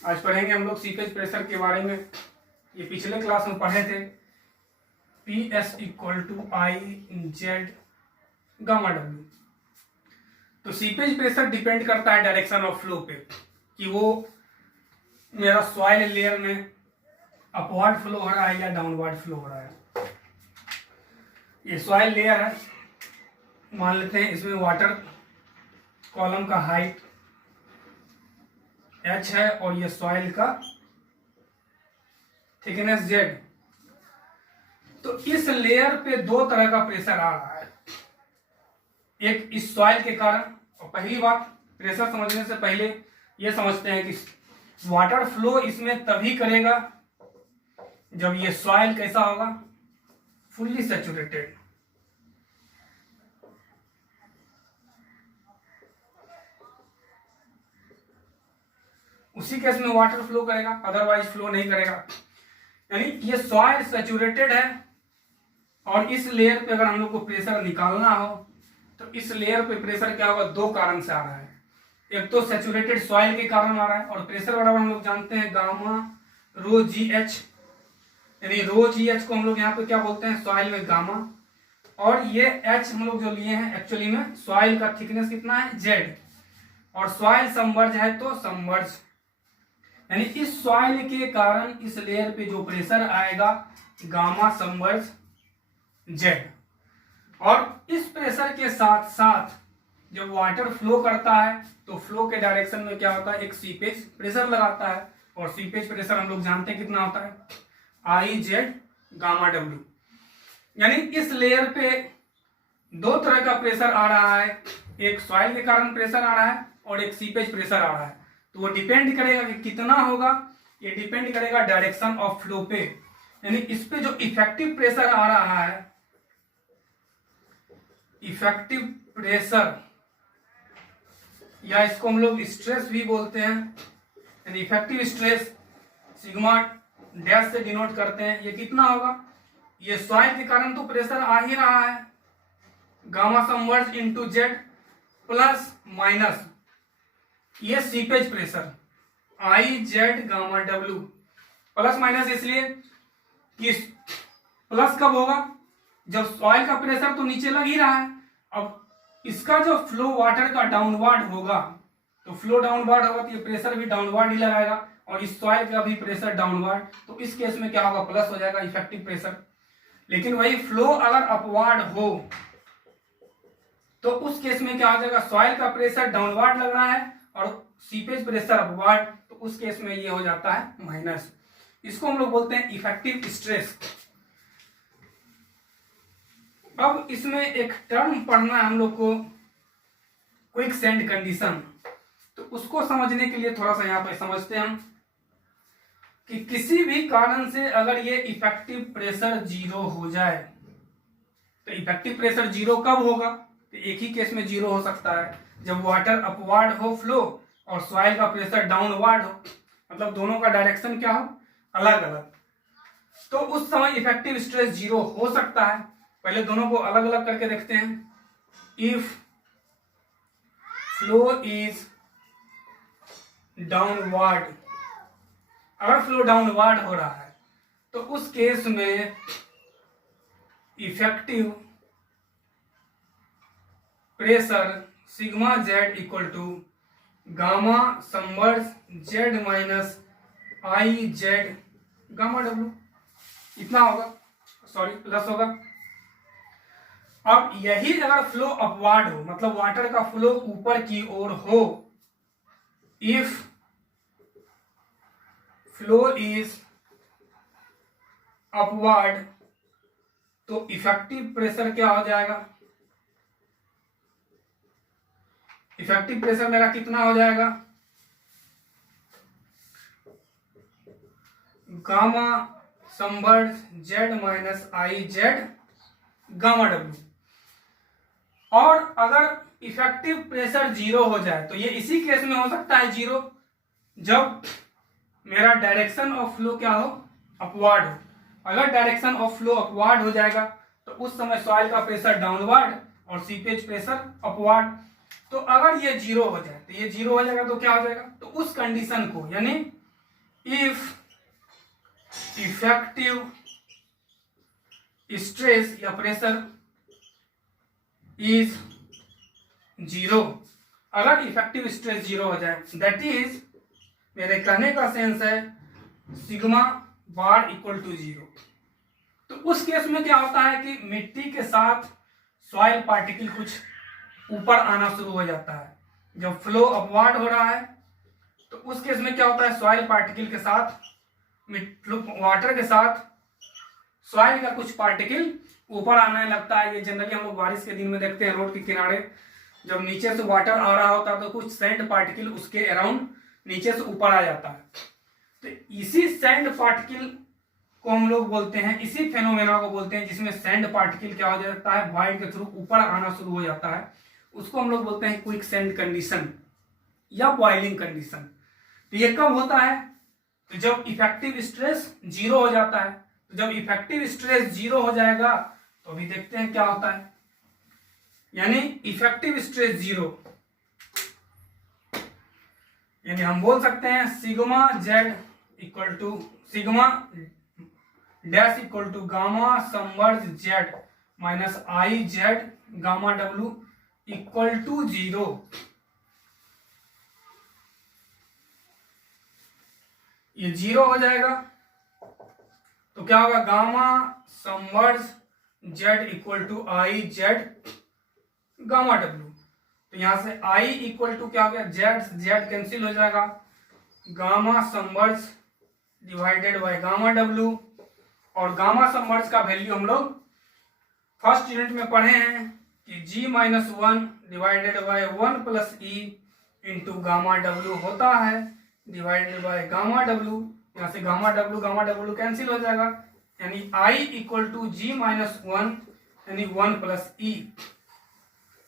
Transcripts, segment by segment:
आज पढ़ेंगे हम लोग सीपेज प्रेशर के बारे में। ये पिछले क्लास में पढ़े थे। P S equal to I Z gamma W. तो सीपेज प्रेशर डिपेंड करता है डायरेक्शन ऑफ फ्लो पे, कि वो मेरा सॉइल लेयर में अपवर्ड फ्लो हो रहा है या डाउनवर्ड फ्लो हो रहा है। ये सॉइल लेयर है, मान लेते हैं इसमें वाटर कॉलम का हाइट h है और ये सॉइल का थिकनेस z। तो इस लेयर पे दो तरह का प्रेशर आ रहा है, एक इस सॉइल के कारण। और पहली बात, प्रेशर समझने से पहले ये समझते हैं कि वाटर फ्लो इसमें तभी करेगा जब ये सॉइल कैसा होगा, फुल्ली सैचुरेटेड। उसी केस में वाटर फ्लो करेगा, अदरवाइज फ्लो नहीं करेगा। यानी ये सॉइल सैचुरेटेड है और इस लेयर पे अगर हम लोग को प्रेशर निकालना हो तो इस लेयर पे प्रेशर क्या होगा, दो कारण से आ रहा है। एक तो सैचुरेटेड सॉइल के कारण आ रहा है, और प्रेशर बराबर हम लोग जानते हैं गामा रो जी एच। यानी रो जी एच को हम लोग यहाँ पे क्या बोलते हैं, सॉइल में गामा, और ये एच हम लोग जो लिए हैं एक्चुअली में सॉइल का थिकनेस कितना है, जेड। और सॉइल सबमर्ज है तो सबमर्ज, यानी इस सॉइल के कारण इस लेयर पे जो प्रेशर आएगा गामा सबमर्ज जेड। और इस प्रेशर के साथ साथ जब वाटर फ्लो करता है तो फ्लो के डायरेक्शन में क्या होता है, एक सीपेज प्रेशर लगाता है। और सीपेज प्रेशर हम लोग जानते हैं कितना होता है, आई जेड गामा डब्ल्यू। यानी इस लेयर पे दो तरह का प्रेशर आ रहा है, एक सॉइल के कारण प्रेशर आ रहा है और एक सीपेज प्रेशर आ रहा है। तो वो डिपेंड करेगा कि कितना होगा, ये डिपेंड करेगा डायरेक्शन ऑफ फ्लो पे। यानी इस पे जो इफेक्टिव प्रेशर आ रहा है, इफेक्टिव प्रेशर या इसको हम लोग स्ट्रेस भी बोलते हैं, यानी इफेक्टिव स्ट्रेस सिग्मा डैश से डिनोट करते हैं। ये कितना होगा, ये सॉइल के कारण तो प्रेशर आ ही रहा है, gamma submerge into Z plus minus ये seepage pressure I Z gamma W. Plus minus इसलिए कि प्लस कब होगा, जब सॉइल का प्रेशर तो नीचे लग ही रहा है। अब इसका जो फ्लो वाटर का डाउनवर्ड होगा, तो फ्लो डाउनवर्ड होगा तो ये प्रेशर भी डाउनवर्ड ही लगाएगा, और इस सॉइल का भी प्रेशर डाउनवर्ड। तो इस केस में क्या होगा, प्लस हो जाएगा इफेक्टिव प्रेशर। लेकिन वही फ्लो अगर अपवर्ड हो तो उस केस में क्या हो जाएगा, सॉइल का प्रेशर डाउनवर्ड लग रहा है और सीपेज प्रेशर अपवर्ड, तो उस केस में ये हो जाता है माइनस। इसको हम लोग बोलते हैं इफेक्टिव स्ट्रेस। अब इसमें एक टर्म पढ़ना है हम लोग को, क्विक सैंड कंडीशन। तो उसको समझने के लिए थोड़ा सा यहाँ पे समझते हैं हम कि किसी भी कारण से अगर ये इफेक्टिव प्रेशर जीरो हो जाए, तो इफेक्टिव प्रेशर जीरो कब होगा, तो एक ही केस में जीरो हो सकता है, जब वाटर अपवर्ड हो फ्लो और सॉइल का प्रेशर डाउनवर्ड हो, मतलब दोनों का डायरेक्शन क्या हो, अलग अलग। तो उस समय इफेक्टिव स्ट्रेस जीरो हो सकता है। पहले दोनों को अलग अलग करके देखते हैं। इफ फ्लो इज डाउनवर्ड, अगर फ्लो डाउनवर्ड हो रहा है तो उस केस में effective pressure sigma Z equal to gamma submerge Z minus I Z gamma W, इतना होगा, सॉरी प्लस होगा। अब यही अगर फ्लो अपवर्ड हो, मतलब वाटर का फ्लो ऊपर की ओर हो, इफ फ्लो इज अपवर्ड, तो इफेक्टिव प्रेशर क्या हो जाएगा, इफेक्टिव प्रेशर मेरा कितना हो जाएगा, gamma submerge Z minus I Z gamma W. और अगर इफेक्टिव प्रेशर जीरो हो जाए तो ये इसी केस में हो सकता है जीरो, जब मेरा डायरेक्शन ऑफ फ्लो क्या हो, अपवर्ड हो। अगर डायरेक्शन ऑफ फ्लो अपवर्ड हो जाएगा तो उस समय सॉइल का प्रेशर डाउनवर्ड और सीपेज प्रेशर अपवर्ड। तो अगर ये जीरो हो जाए तो ये जीरो हो जाएगा, तो क्या हो जाएगा, तो उस कंडीशन को, यानी इफ इफेक्टिव स्ट्रेस या प्रेशर इज जीरो, अगर इफेक्टिव स्ट्रेस जीरो हो जाए, दैट इज, मेरे कहने का सेंस है sigma bar equal to zero. तो उस केस में क्या होता है कि मिट्टी के साथ सॉइल पार्टिकल कुछ ऊपर आना शुरू हो जाता है। जब फ्लो अपवार्ड हो रहा है तो उस केस में क्या होता है, सॉइल पार्टिकल के साथ वाटर के साथ सॉइल का कुछ पार्टिकल ऊपर आने लगता है। ये जनरली हम लोग बारिश के दिन में देखते हैं, रोड के किनारे जब नीचे से वाटर आ रहा होता है तो कुछ सैंड पार्टिकल उसके अराउंड नीचे से ऊपर आ जाता है। तो इसी सैंड पार्टिकल को हम लोग बोलते हैं, इसी फेनोमेना को बोलते हैं जिसमें सैंड पार्टिकल क्या हो जाता है, वॉइड के थ्रू ऊपर आना शुरू हो जाता है, उसको हम लोग बोलते हैं क्विक सैंड कंडीशन या बॉइलिंग कंडीशन। तो ये कब होता है, तो जब इफेक्टिव स्ट्रेस जीरो हो जाता है। तो जब इफेक्टिव स्ट्रेस जीरो हो जाएगा तो अभी देखते हैं क्या होता है, यानी इफेक्टिव स्ट्रेस जीरो, यानी हम बोल सकते हैं sigma Z equal to sigma dash equal to gamma submerge Z minus I Z gamma W equal to zero. ये जीरो हो जाएगा तो क्या होगा, gamma submerge Z equal to I Z gamma W. तो यहां से आई इक्वल टू क्या हो गया, जेड जेड कैंसिल हो जाएगा, gamma submerge divided by gamma W. और गामा सबमर्ज का वैल्यू हम लोग फर्स्ट यूनिट में पढ़े हैं कि g minus one divided by one plus E into gamma W होता है डिवाइडेड बाय गामा डब्ल्यू। यहाँ से गामा डब्ल्यू कैंसिल हो जाएगा, यानी I equal to G minus one यानी वन प्लस ई।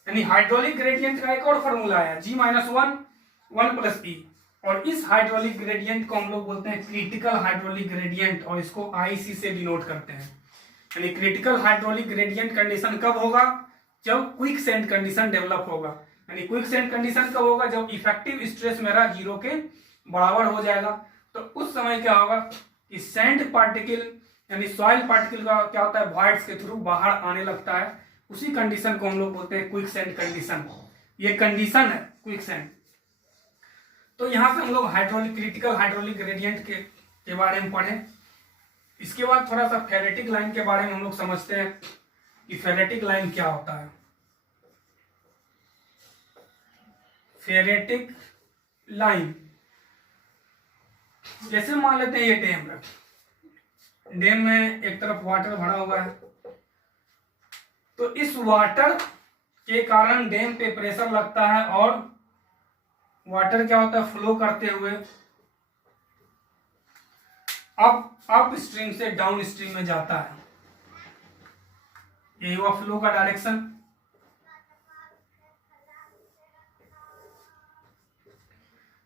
यानी हाइड्रोलिक ग्रेडियंट का एक और फॉर्मूला है g minus one plus E. और इस हाइड्रोलिक ग्रेडियंट को हम लोग बोलते हैं क्रिटिकल हाइड्रोलिक ग्रेडियंट और इसको IC से डिनोट करते हैं। यानी क्रिटिकल हाइड्रोलिक ग्रेडियंट कंडीशन कब होगा, जब क्विक सैंड कंडीशन डेवलप होगा। यानी क्विक सैंड कंडीशन कब होगा, जब इफेक्टिव स्ट्रेस मेरा जीरो के बराबर हो जाएगा। तो उस समय क्या होगा कि सैंड पार्टिकल यानी सॉइल पार्टिकल का क्या होता है, वॉइड्स के थ्रू बाहर आने लगता है। उसी कंडीशन को हम लोग बोलते हैं क्विक सैंड कंडीशन। ये कंडीशन है क्विक सैंड। तो यहां से हम लोग हाइड्रोलिक क्रिटिकल हाइड्रोलिक ग्रेडियंट के बारे में पढ़े। इसके बाद थोड़ा सा फेरेटिक लाइन के बारे में हम लोग समझते हैं कि फेरेटिक लाइन क्या होता है। फेरेटिक लाइन, जैसे मान लेते हैं ये डैम है, डैम में एक तरफ वाटर भरा हुआ है, तो इस वाटर के कारण डैम पे प्रेशर लगता है और वाटर क्या होता है, फ्लो करते हुए अप स्ट्रीम से डाउन स्ट्रीम में जाता है। यही हुआ फ्लो का डायरेक्शन।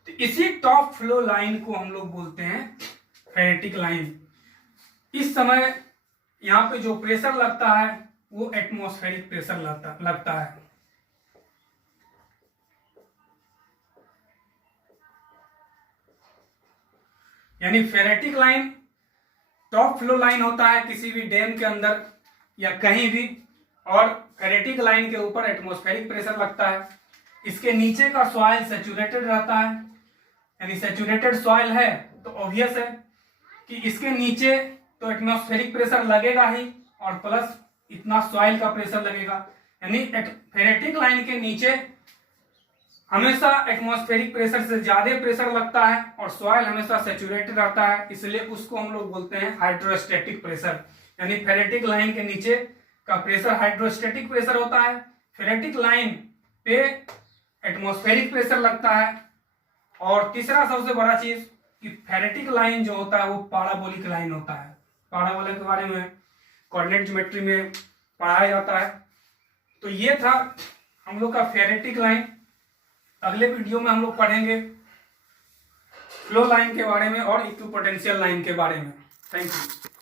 तो इसी टॉप फ्लो लाइन को हम लोग बोलते हैं फेरेटिक लाइन। इस समय यहां पे जो प्रेशर लगता है वो एटमॉस्फेरिक प्रेशर लगता है। यानी ferritic line top flow line होता है किसी भी डैम के अंदर या कहीं भी, और फेरेटिक लाइन के ऊपर एटमॉस्फेरिक प्रेशर लगता है। इसके नीचे का सॉइल सैचुरेटेड रहता है, यानी सैचुरेटेड सॉइल है तो ऑब्वियस है कि इसके नीचे तो एटमॉस्फेरिक प्रेशर लगेगा ही और प्लस इतना सॉइल का प्रेशर लगेगा। यानी फेरेटिक लाइन के नीचे हमेशा एटमॉस्फेरिक प्रेशर से ज्यादा प्रेशर लगता है और सॉइल हमेशा सैचुरेटेड रहता है, इसलिए उसको हम लोग बोलते हैं हाइड्रोस्टैटिक प्रेशर। यानी फेरेटिक लाइन के नीचे का प्रेशर हाइड्रोस्टैटिक प्रेशर होता है। फेरेटिक लाइन पे एटमॉस्फेरिक प्रेशर लगता है। और तीसरा सबसे बड़ा चीज कि फेरेटिक लाइन जो होता है वो पैराबोलिक लाइन होता है। पैराबोलिक के बारे में कोऑर्डिनेट ज्योमेट्री में पढ़ाया जाता है। तो ये था हम लोग का फेरेटिक लाइन। अगले वीडियो में हम लोग पढ़ेंगे फ्लो लाइन के बारे में और इक्विपोटेंशियल लाइन के बारे में। Thank you.